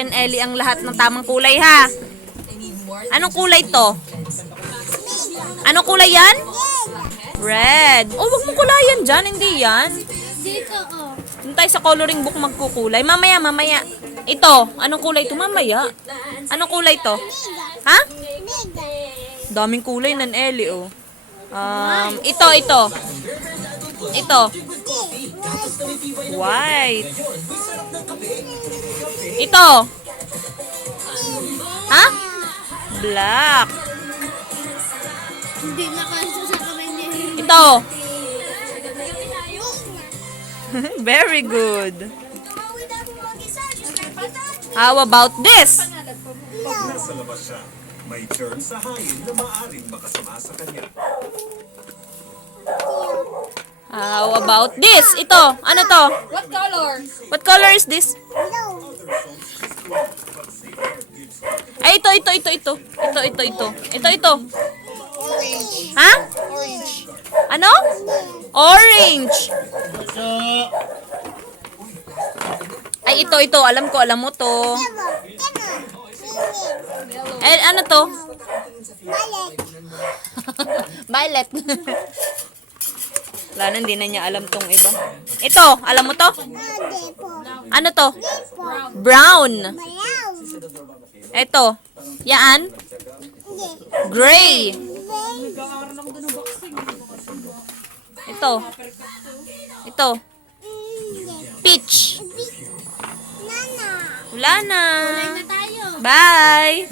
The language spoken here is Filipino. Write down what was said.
akin, Ellie, ang lahat ng tamang kulay, ha? Anong kulay to? Anong kulay yan? Red. Oh, wag mo kulayan dyan. Hindi yan. Dito, oh. Doon tayo sa coloring book magkukulay. Mamaya, mamaya. Ito. Anong kulay to? Mamaya. Anong kulay to? Ha? Daming kulay nan, Ellie, oh. Ito. Ito. White. Ito. Ha? Black. Hindi na kanso sa kamay niya. Ito. Very good. How about this? Nasa labas siya, may germ sa hangin na maaaring makasama sa kanya. How about this? Ito. Ano to? What color? What color is this? Ay, ito. Ito. Orange. Ha? Orange. Ano? Orange. Ay, ito. Alam mo to. Eh, ano to? Violet. Wala na, hindi na niya alam tong iba. Ito, alam mo to? Ano to? Brown. Ito. Yan. Gray. Ito. Peach. Wala na. Na tayo. Bye.